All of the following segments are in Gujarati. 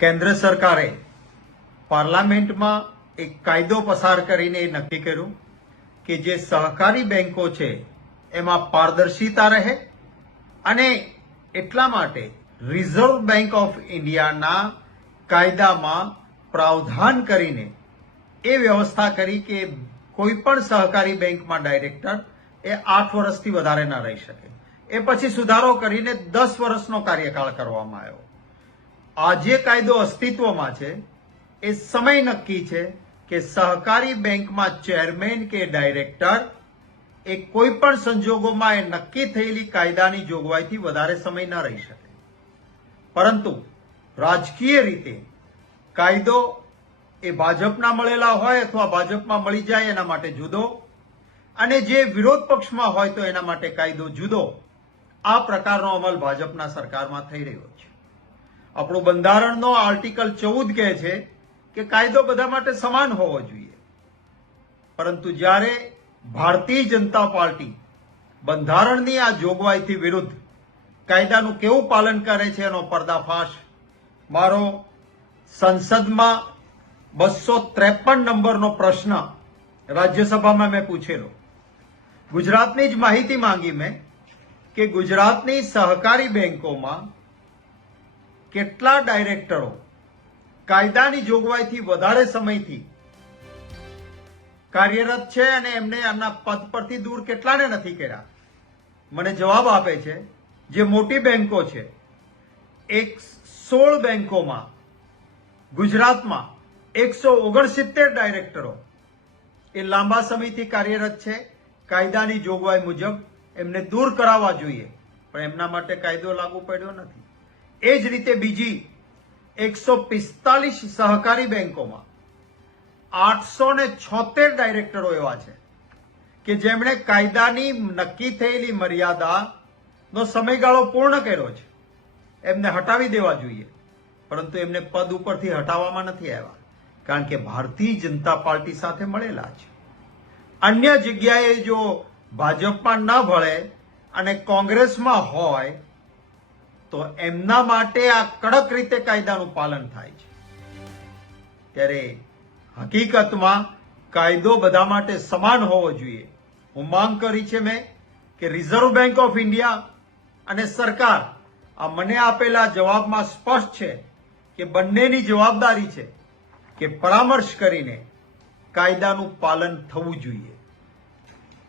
કેન્દ્ર સરકારે પાર્લામેન્ટમાં એક કાયદો પસાર કરીને નક્કી કર્યું કે જે સહકારી બેંકો છે એમાં પારદર્શિતા રહે અને એટલા માટે રિઝર્વ બેંક ઓફ ઇન્ડિયાના કાયદામાં પ્રાવધાન કરીને એ વ્યવસ્થા કરી કે કોઈ પણ સહકારી બેંકમાં ડાયરેક્ટર એ 8 વર્ષથી વધારે ન રહી શકે. એ પછી સુધારો કરીને 10 વર્ષનો કાર્યકાળ કરવામાં આવ્યો. આ જે કાયદો અસ્તિત્વમાં છે એ સમય નક્કી છે કે સહકારી બેંકમાં ચેરમેન કે ડાયરેક્ટર એ કોઈ પણ સંજોગોમાં એ નક્કી થયેલી કાયદાની જોગવાઈથી વધારે સમય ન રહી શકે. પરંતુ રાજકીય રીતે કાયદો એ ભાજપના મળેલા હોય અથવા ભાજપમાં મળી જાય એના માટે જુદો, અને જે વિરોધ પક્ષમાં હોય તો એના માટે કાયદો જુદો. આ પ્રકારનો અમલ ભાજપના સરકારમાં થઈ રહ્યો છે. આપણું બંધારણનો આર્ટિકલ 14 કહે છે કે કાયદો બધા માટે સમાન હોવો જોઈએ. પરંતુ જ્યારે ભારતીય જનતા પાર્ટી બંધારણની આ જોગવાઈથી વિરુદ્ધ કાયદાનું કેવું પાલન કરે છે એનો પર્દાફાશ મારો સંસદમાં 253 નંબરનો પ્રશ્ન રાજ્યસભામાં મેં પૂછેલો. ગુજરાતની જ માહિતી માંગી મેં કે ગુજરાતની સહકારી બેંકોમાં કેટલા ડાયરેક્ટરો કાયદાની જોગવાઈથી વધારે સમયથી કાર્યરત છે અને એમને એમના પદ પરથી દૂર કેટલાને નથી કર્યા. મને જવાબ આપે છે જે મોટી બેંકો છે 16 બેંકોમાં ગુજરાતમાં 169 ડાયરેક્ટરો એ લાંબા સમયથી કાર્યરત છે. કાયદાની જોગવાઈ મુજબ એમને દૂર કરાવવા જોઈએ, પણ એમના માટે કાયદો લાગુ પડ્યો નથી. એ જ રીતે બીજી 145 સહકારી બેંકોમાં 876 ડાયરેક્ટરો એવા છે કે જેમણે કાયદાની નક્કી થયેલી મર્યાદાનો સમયગાળો પૂર્ણ કર્યો છે. એમને હટાવી દેવા જોઈએ, પરંતુ એમને પદ ઉપરથી હટાવવામાં નથી આવ્યા, કારણ કે ભારતીય જનતા પાર્ટી સાથે મળેલા છે. અન્ય જગ્યાએ જો ભાજપમાં ન ભળે અને કોંગ્રેસમાં હોય તો એમના માટે આ કડક રીતે કાયદાનું પાલન થાય છે. ત્યારે હકીકતમાં કાયદો બધા માટે સમાન હોવો જોઈએ. હું માંગ કરી છે મેં કે રિઝર્વ બેંક ઓફ ઇન્ડિયા અને સરકાર આ મને આપેલા જવાબમાં સ્પષ્ટ છે કે બંનેની જવાબદારી છે કે પરામર્શ કરીને કાયદાનું પાલન થવું જોઈએ.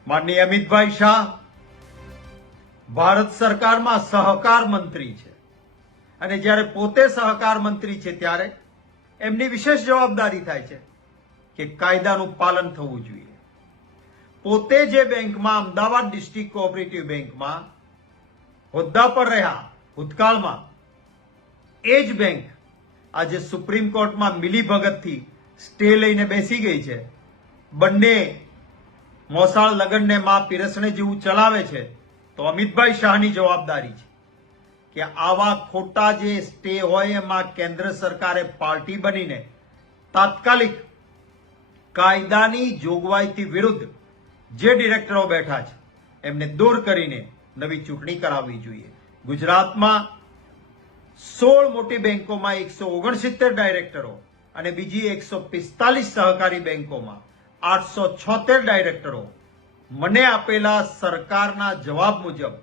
માનનીય અમિતભાઈ શાહ ભારત સરકારમાં સહકાર મંત્રી છે, અને જ્યારે પોતે સહકાર મંત્રી છે ત્યારે એમની વિશેષ જવાબદારી થાય છે કે કાયદાનું પાલન થવું જોઈએ. પોતે જે બેંકમાં અમદાવાદ ડિસ્ટ્રિક્ટ કોઓપરેટિવ બેંકમાં હોદ્દા પર રહ્યા ભૂતકાળમાં, એ જ બેંક આજે સુપ્રીમ કોર્ટમાં મિલીભગતથી સ્ટે લઈને બેસી ગઈ છે. બંને મોસાળ લગનને માં પીરસણે જેવું ચલાવે છે. તો અમિતભાઈ શાહની જવાબદારી છે કે આવા ખોટા જે સ્ટે હોય એમાં કેન્દ્ર સરકારે પાર્ટી બનીને તાત્કાલિક કાયદાની જોગવાઈથી વિરુદ્ધ જે ડિરેક્ટરો બેઠા છે એમને દૂર કરીને નવી ચૂંટણી કરાવવી જોઈએ. ગુજરાતમાં 16 મોટી બેંકોમાં 169 ડાયરેક્ટરો અને બીજી 145 સહકારી બેંકોમાં 876 ડાયરેક્ટરો મને આપેલા સરકારના જવાબ મુજબ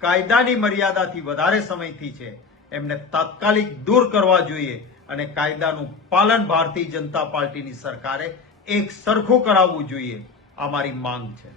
કાયદાની મર્યાદાથી વધારે સમયથી છે, એમને તાત્કાલિક દૂર કરવા જોઈએ અને કાયદાનું પાલન ભારતીય જનતા પાર્ટીની સરકારે એક સરખું કરાવવું જોઈએ. આ મારી માંગ છે.